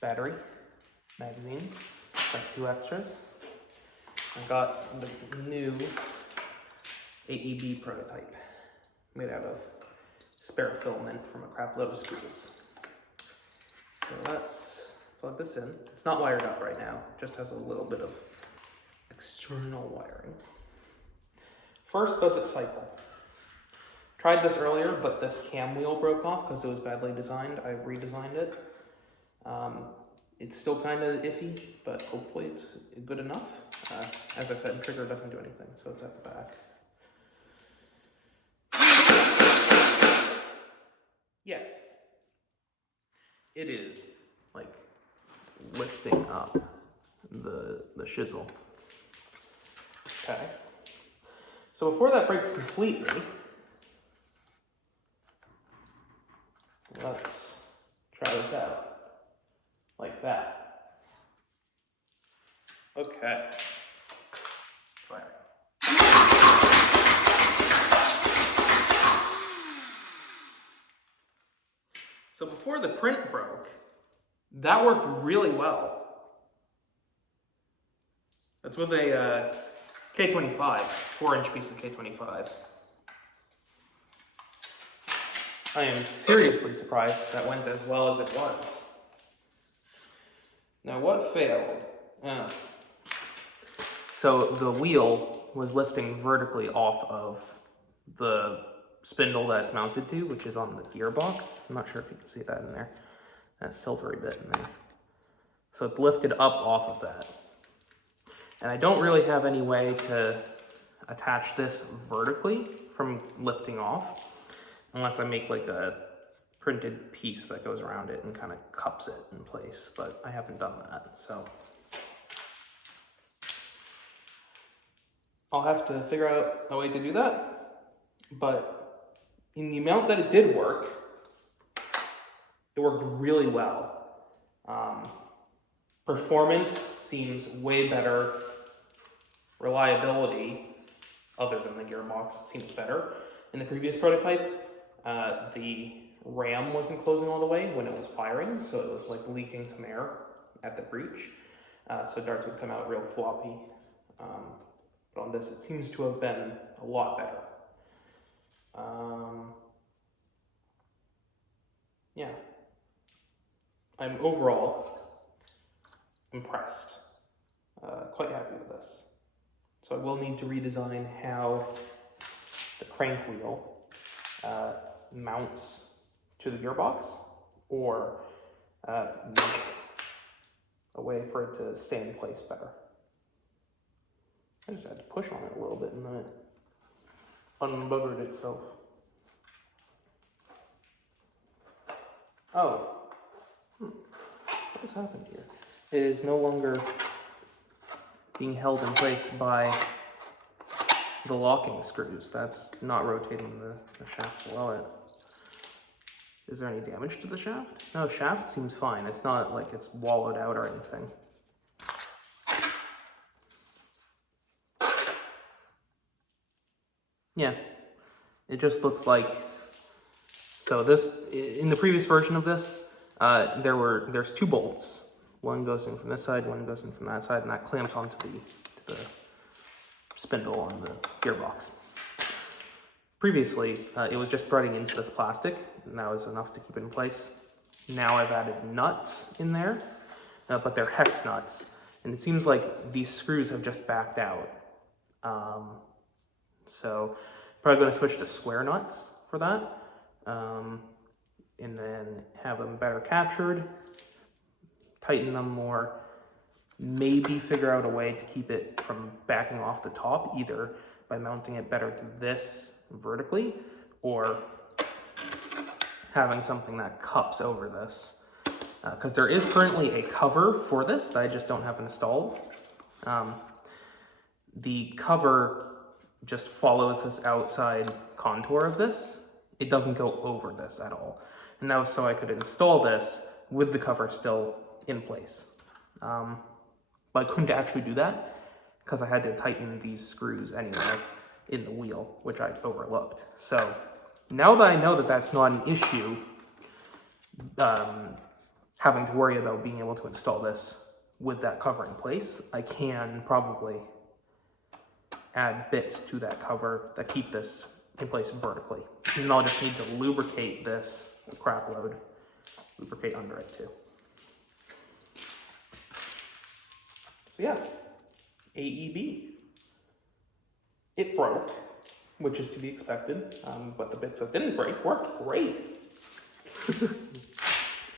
battery, magazine, like 2 extras. I got the new AEB prototype made out of spare filament from a crap load of screws. So let's plug this in. It's not wired up right now, it just has a little bit of external wiring. First, does it cycle? Tried this earlier, but this cam wheel broke off because it was badly designed. I've redesigned it. It's still kind of iffy, but hopefully it's good enough. As I said, trigger doesn't do anything, so it's at the back. Yes, it is like lifting up the shizzle. Okay. So before that breaks completely, let's try this out. Like that. Okay. Fire. So before the print broke, that worked really well. That's with a K25, 4-inch piece of K25. I am seriously surprised that went as well as it was. Now what failed? So the wheel was lifting vertically off of the spindle that it's mounted to, which is on the gearbox. I'm not sure if you can see that in there. That silvery bit in there. So it's lifted up off of that. And I don't really have any way to attach this vertically from lifting off, unless I make like a printed piece that goes around it and kind of cups it in place, but I haven't done that, so. I'll have to figure out a way to do that, but in the amount that it did work, it worked really well. Performance seems way better. Reliability, other than the gearbox, seems better. In the previous prototype, the ram wasn't closing all the way when it was firing, so it was like leaking some air at the breech. So darts would come out real floppy. But on this, it seems to have been a lot better. Yeah. I'm overall impressed. Quite happy with this. So I will need to redesign how the crank wheel mounts to the gearbox, or make a way for it to stay in place better. I just had to push on it a little bit and then it unbuggered itself. Oh, what has happened here? It is no longer being held in place by the locking screws. That's not rotating the shaft below it. Is there any damage to the shaft? No, shaft seems fine. It's not like it's wallowed out or anything. Yeah, it just looks like, so this, in the previous version of this, there's 2 bolts. One goes in from this side, one goes in from that side, and that clamps onto the spindle on the gearbox. Previously, it was just threading into this plastic, and that was enough to keep it in place. Now I've added nuts in there, but they're hex nuts, and it seems like these screws have just backed out. So probably going to switch to square nuts for that, and then have them better captured, tighten them more, maybe figure out a way to keep it from backing off the top, either by mounting it better to this vertically, or having something that cups over this. Because there is currently a cover for this that I just don't have installed. The cover just follows this outside contour of this. It doesn't go over this at all. And that was so I could install this with the cover still in place. But I couldn't actually do that because I had to tighten these screws anyway in the wheel, which I overlooked. So now that I know that that's not an issue, having to worry about being able to install this with that cover in place, I can probably add bits to that cover that keep this in place vertically. And I'll just need to lubricate this crap load, lubricate under it too. So yeah, AEB. It broke, which is to be expected, but the bits that didn't break worked great.